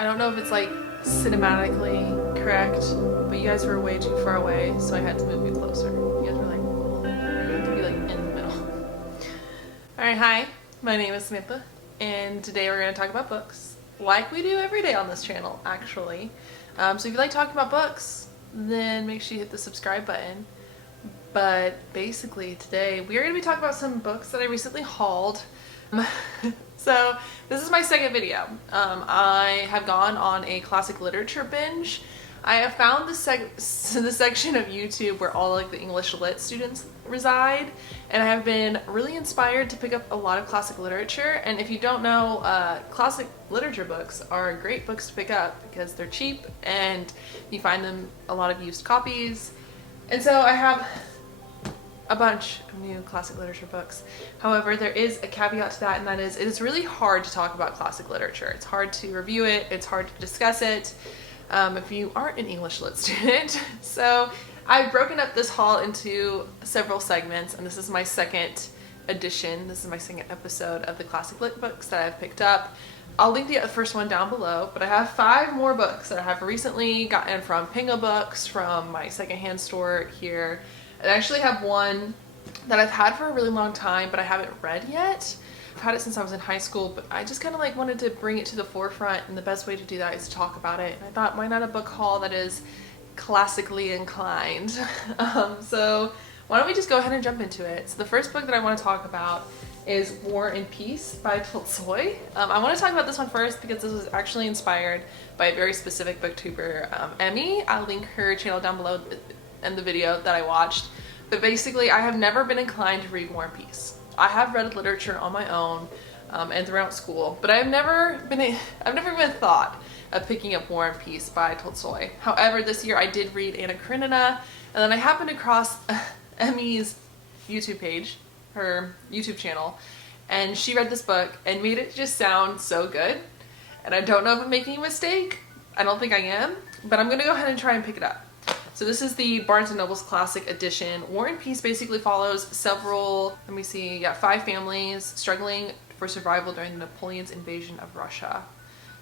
I don't know if it's like cinematically correct, but you guys were way too far away, so I had to move you closer. You guys were like, you have to be like in the middle. Alright, hi, my name is Samantha, and today we're going to talk about books, like we do every day on this channel, actually. So if you like talking about books, then make sure you hit the subscribe button. But basically today we are going to be talking about some books that I recently hauled. So this is my second video. I have gone on a classic literature binge. I have found the section of YouTube where all like the English lit students reside, and I have been really inspired to pick up a lot of classic literature. And if you don't know, classic literature books are great books to pick up because they're cheap and you find them a lot of used copies. And so I have a bunch of new classic literature books. However, there is a caveat to that, and that is it is really hard to talk about classic literature. It's hard to review it, it's hard to discuss it if you aren't an English lit student. So I've broken up this haul into several segments, and this is my second edition. This is my second episode of the classic lit books that I've picked up. I'll link the first one down below, but I have 5 more books that I have recently gotten from Pinga Books, from my secondhand store here. I actually have one that I've had for a really long time, but I haven't read yet. I've had it since I was in high school, but I just kind of like wanted to bring it to the forefront, and the best way to do that is to talk about it. And I thought, why not a book haul that is classically inclined? So why don't we just go ahead and jump into it. So the first book that I want to talk about is War and Peace by Tulsoy. I want to talk about this one first because this was actually inspired by a very specific booktuber, Emmy. I'll link her channel down below in the video that I watched. But basically, I have never been inclined to read War and Peace. I have read literature on my own and throughout school, but I've never even thought of picking up War and Peace by Tulsoy. However, this year I did read Anna Karenina, and then I happened across Emmy's YouTube page, her YouTube channel, and she read this book and made it just sound so good. And I don't know if I'm making a mistake. I don't think I am, but I'm gonna go ahead and try and pick it up. So this is the Barnes & Noble's Classic Edition. War and Peace basically follows several, 5 families struggling for survival during Napoleon's invasion of Russia.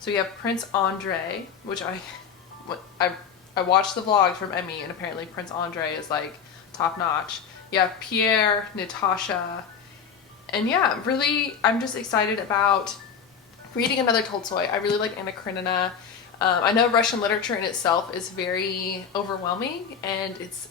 So you have Prince Andre, which I watched the vlog from Emmy, and apparently Prince Andre is like top notch. You have Pierre, Natasha, and yeah, really, I'm just excited about reading another Tulsoy. I really like Anna Karenina. I know Russian literature in itself is very overwhelming, and it's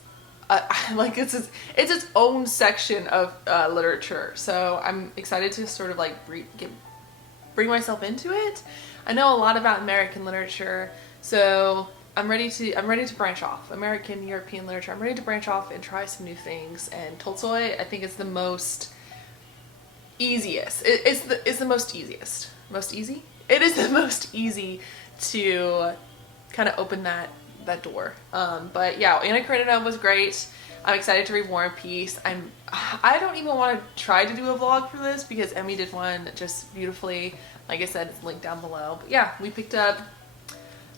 its own section of literature. So I'm excited to sort of like bring myself into it. I know a lot about American literature, so I'm ready to branch off. American, European literature. I'm ready to branch off and try some new things. And Tulsoy, I think, is the most easiest. It's the most easiest. Most easy? It is the most easy to kind of open that door. But yeah, Anna Karenina was great. I'm excited to read War and Peace. I don't even want to try to do a vlog for this because Emmy did one just beautifully. Like I said, it's linked down below. But yeah, we picked up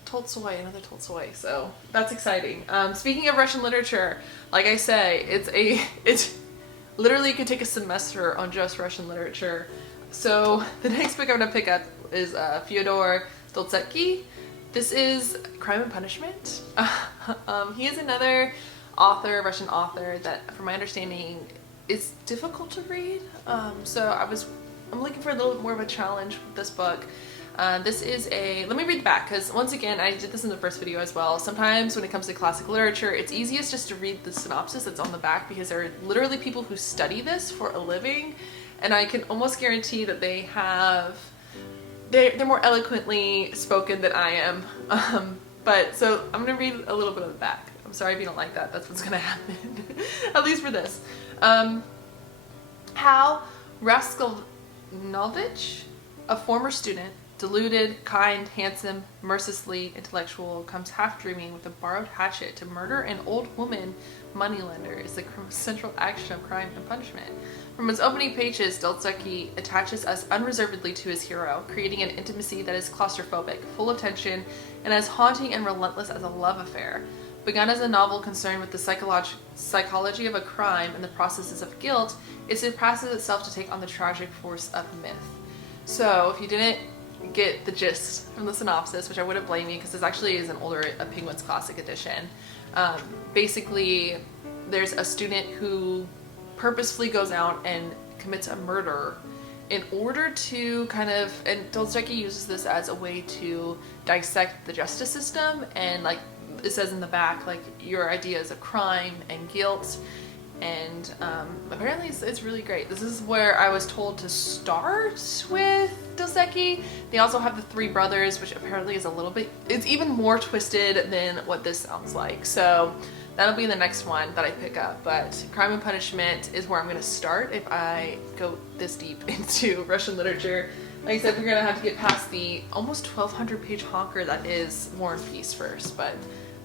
Tulsoy, another Tulsoy, so that's exciting. Speaking of Russian literature, like I say, it's literally could take a semester on just Russian literature. So the next book I'm gonna pick up is Fyodor Dostoevsky. This is Crime and Punishment. He is another author, Russian author, that from my understanding is difficult to read. So I'm looking for a little more of a challenge with this book. This is let me read the back, because once again, I did this in the first video as well. Sometimes when it comes to classic literature, it's easiest just to read the synopsis that's on the back, because there are literally people who study this for a living, and I can almost guarantee that they're more eloquently spoken than I am. But so I'm gonna read a little bit of the back. I'm sorry if you don't like that. That's what's gonna happen, at least for this. How Raskolnovich, a former student, deluded, kind, handsome, mercilessly intellectual, comes half dreaming with a borrowed hatchet to murder an old woman moneylender is the central action of Crime and Punishment. From its opening pages, Dostoevsky attaches us unreservedly to his hero, creating an intimacy that is claustrophobic, full of tension, and as haunting and relentless as a love affair. Begun as a novel concerned with the psychology of a crime and the processes of guilt, it surpasses itself to take on the tragic force of myth. So, if you didn't get the gist from the synopsis, which I wouldn't blame you because this actually is an older A Penguin's Classic edition. Basically, there's a student who purposefully goes out and commits a murder in order to kind of, and Tulsoy uses this as a way to dissect the justice system, and like it says in the back, like your ideas of crime and guilt, and apparently it's really great. This is where I was told to start with Tulsoy. They also have the Three Brothers, which apparently is a little bit, it's even more twisted than what this sounds like. So that'll be the next one that I pick up. But Crime and Punishment is where I'm going to start if I go this deep into Russian literature. Like I said, we're going to have to get past the almost 1,200 page honker that is War and Peace first, but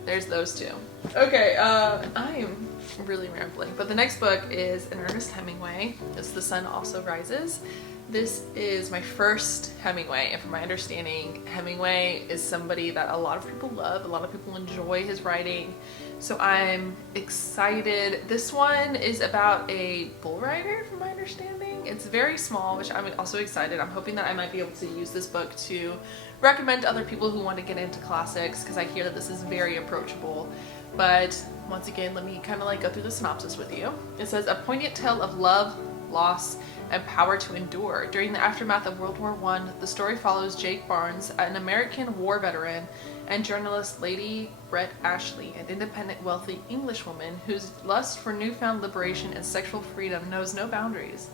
there's those two. Okay, I'm really rambling, but the next book is an Ernest Hemingway. It's The Sun Also Rises. This is my first Hemingway, and from my understanding, Hemingway is somebody that a lot of people love, a lot of people enjoy his writing, so I'm excited. This one is about a bull rider, from my understanding. It's very small, which I'm also excited. I'm hoping that I might be able to use this book to recommend to other people who want to get into classics, because I hear that this is very approachable. But once again, let me kind of like go through the synopsis with you. It says, a poignant tale of love, loss, and power to endure. During the aftermath of World War I, the story follows Jake Barnes, an American war veteran, and journalist Lady Brett Ashley, an independent, wealthy Englishwoman whose lust for newfound liberation and sexual freedom knows no boundaries.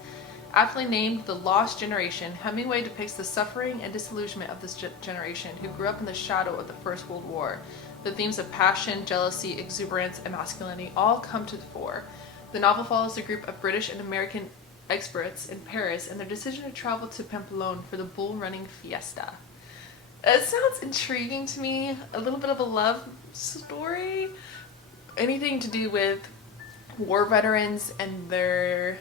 Aptly named The Lost Generation, Hemingway depicts the suffering and disillusionment of this generation who grew up in the shadow of the First World War. The themes of passion, jealousy, exuberance, and masculinity all come to the fore. The novel follows a group of British and American experts in Paris and their decision to travel to Pamplona for the bull running fiesta. It sounds intriguing to me, a little bit of a love story. Anything to do with war veterans and their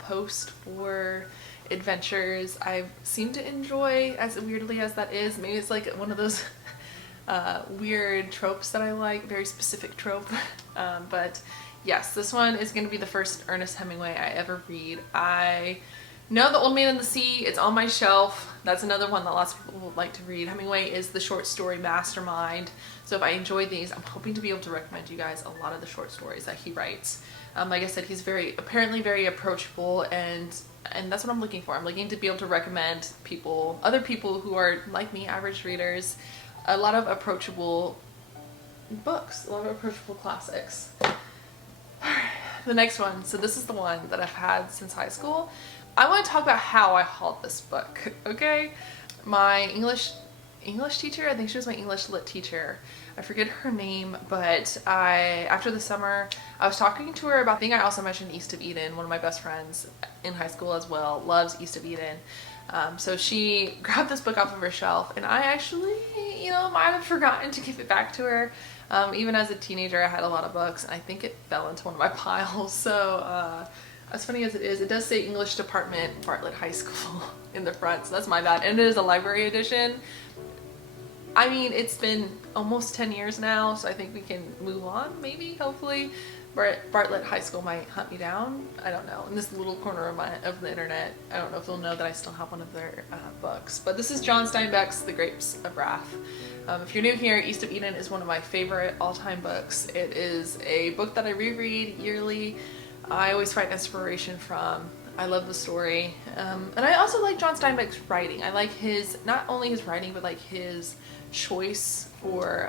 post-war adventures I seem to enjoy, as weirdly as that is. Maybe it's like one of those weird tropes that I like, very specific trope. But yes, this one is going to be the first Ernest Hemingway I ever read. I know The Old Man and the Sea. It's on my shelf. That's another one that lots of people would like to read. Hemingway is the short story mastermind. So if I enjoy these, I'm hoping to be able to recommend you guys a lot of the short stories that he writes. Like I said, he's apparently very approachable, and that's what I'm looking for. I'm looking to be able to recommend other people who are like me, average readers, a lot of approachable books, a lot of approachable classics. The next one, so this is the one that I've had since high school. I want to talk about how I hauled this book, okay? My English teacher, I think she was my English lit teacher, I forget her name, but after the summer, I was talking to her about, I think I also mentioned East of Eden. One of my best friends in high school as well loves East of Eden. So she grabbed this book off of her shelf, and I actually, might have forgotten to give it back to her. Even as a teenager, I had a lot of books, and I think it fell into one of my piles. So as funny as it is, it does say English Department, Bartlett High School in the front, so that's my bad. And it is a library edition. I mean, it's been almost 10 years now, so I think we can move on, maybe, hopefully. Bartlett High School might hunt me down. I don't know. In this little corner of the internet, I don't know if they'll know that I still have one of their books. But this is John Steinbeck's The Grapes of Wrath. If you're new here, East of Eden is one of my favorite all-time books. It is a book that I reread yearly. I always find inspiration from. I love the story. And I also like John Steinbeck's writing. I like not only his writing, but like his choice for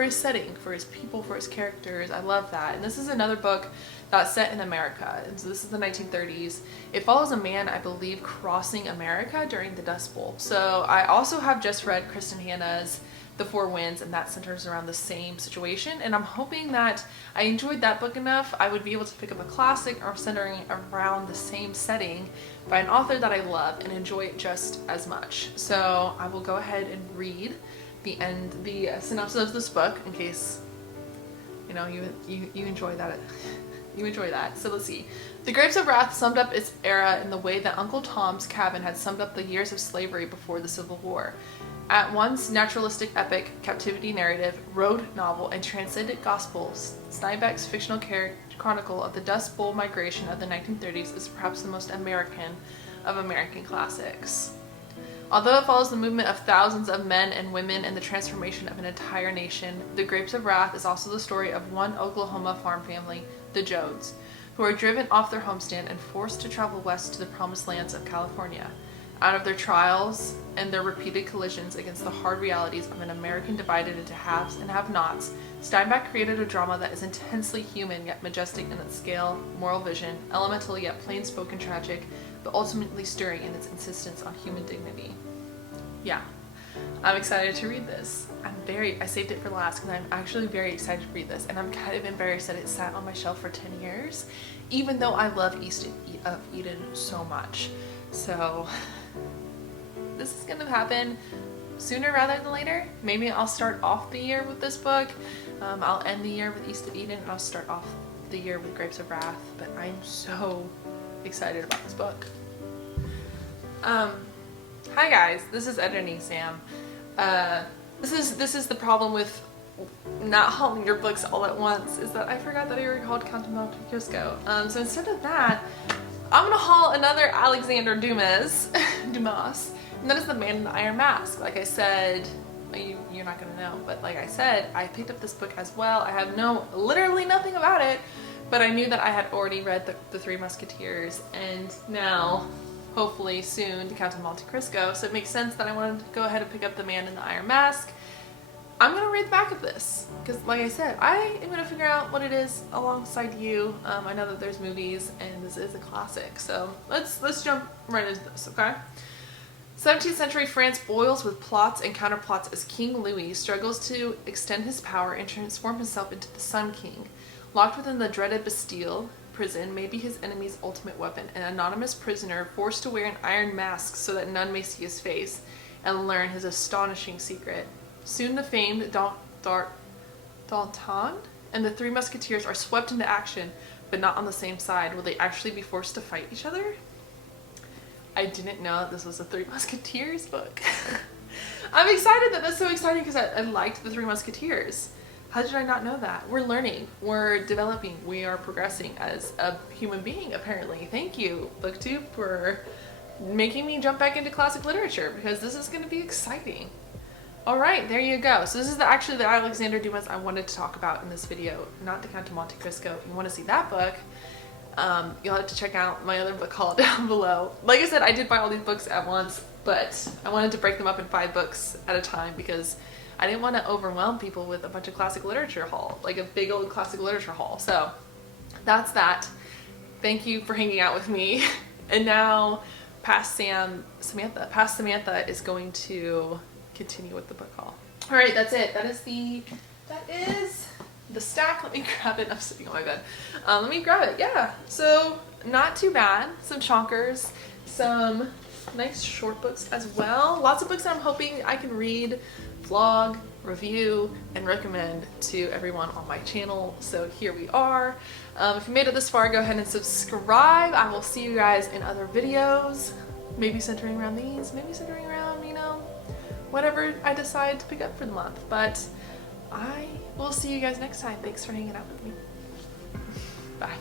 his setting, for his people, for his characters. I love that. And this is another book that's set in America. And so this is the 1930s. It follows a man, I believe, crossing America during the Dust Bowl. So I also have just read Kristen Hanna's The Four Winds, and that centers around the same situation. And I'm hoping that I enjoyed that book enough, I would be able to pick up a classic or centering around the same setting by an author that I love and enjoy it just as much. So I will go ahead and read the synopsis of this book in case you enjoy that. You enjoy that. So let's see. The Grapes of Wrath summed up its era in the way that Uncle Tom's Cabin had summed up the years of slavery before the Civil War. At once naturalistic epic, captivity narrative, road novel, and transcendent gospel, Steinbeck's fictional chronicle of the Dust Bowl migration of the 1930s is perhaps the most American of American classics. Although it follows the movement of thousands of men and women and the transformation of an entire nation, The Grapes of Wrath is also the story of one Oklahoma farm family, the Joads, who are driven off their homestand and forced to travel west to the promised lands of California. Out of their trials and their repeated collisions against the hard realities of an American divided into haves and have-nots, Steinbeck created a drama that is intensely human yet majestic in its scale, moral vision, elemental yet plain-spoken tragic, but ultimately stirring in its insistence on human dignity. Yeah, I'm excited to read this. I saved it for last because I'm actually very excited to read this, and I'm kind of embarrassed that it sat on my shelf for 10 years, even though I love East of Eden so much. So this is gonna happen sooner rather than later. Maybe I'll start off the year with this book. I'll end the year with East of Eden, and I'll start off the year with Grapes of Wrath, but I'm so excited about this book. Hi guys, this is Editing Sam. This is the problem with not hauling your books all at once, is that I forgot that I already hauled Count of Monte Cristo. So instead of that, I'm gonna haul another Alexander Dumas, and that is The Man in the Iron Mask. Like I said, you're not gonna know, but like I said, I picked up this book as well. I have literally nothing about it, but I knew that I had already read the Three Musketeers, and now, hopefully soon, the Count of Monte Cristo, so it makes sense that I wanted to go ahead and pick up The Man in the Iron Mask. I'm gonna read the back of this, because like I said, I am gonna figure out what it is alongside you. I know that there's movies, and this is a classic, so let's jump right into this, okay? 17th century France boils with plots and counterplots as King Louis struggles to extend his power and transform himself into the Sun King. Locked within the dreaded Bastille prison may be his enemy's ultimate weapon, an anonymous prisoner forced to wear an iron mask so that none may see his face and learn his astonishing secret. Soon the famed Danton and the Three Musketeers are swept into action, but not on the same side. Will they actually be forced to fight each other? I didn't know this was a Three Musketeers book. I'm excited that that's so exciting because I liked the Three Musketeers. How did I not know that? We're learning, we're developing, we are progressing as a human being, apparently. Thank you, BookTube, for making me jump back into classic literature, because this is going to be exciting. All right, there you go. So this is actually the Alexander Dumas I wanted to talk about in this video, not the Count of Monte Cristo. If you want to see that book, you'll have to check out my other book haul down below. Like I said, I did buy all these books at once, but I wanted to break them up in 5 books at a time because I didn't want to overwhelm people with a bunch of classic literature haul, like a big old classic literature haul. So that's that. Thank you for hanging out with me. And now Samantha is going to continue with the book haul. All right, that's it. That is the stack. Let me grab it. I'm sitting on my bed. Let me grab it. Yeah. So not too bad. Some chonkers, some nice short books as well. Lots of books that I'm hoping I can read, vlog, review, and recommend to everyone on my channel. So here we are. If you made it this far, go ahead and subscribe. I will see you guys in other videos, maybe centering around these, maybe centering around, you know, whatever I decide to pick up for the month. But I will see you guys next time. Thanks for hanging out with me. Bye.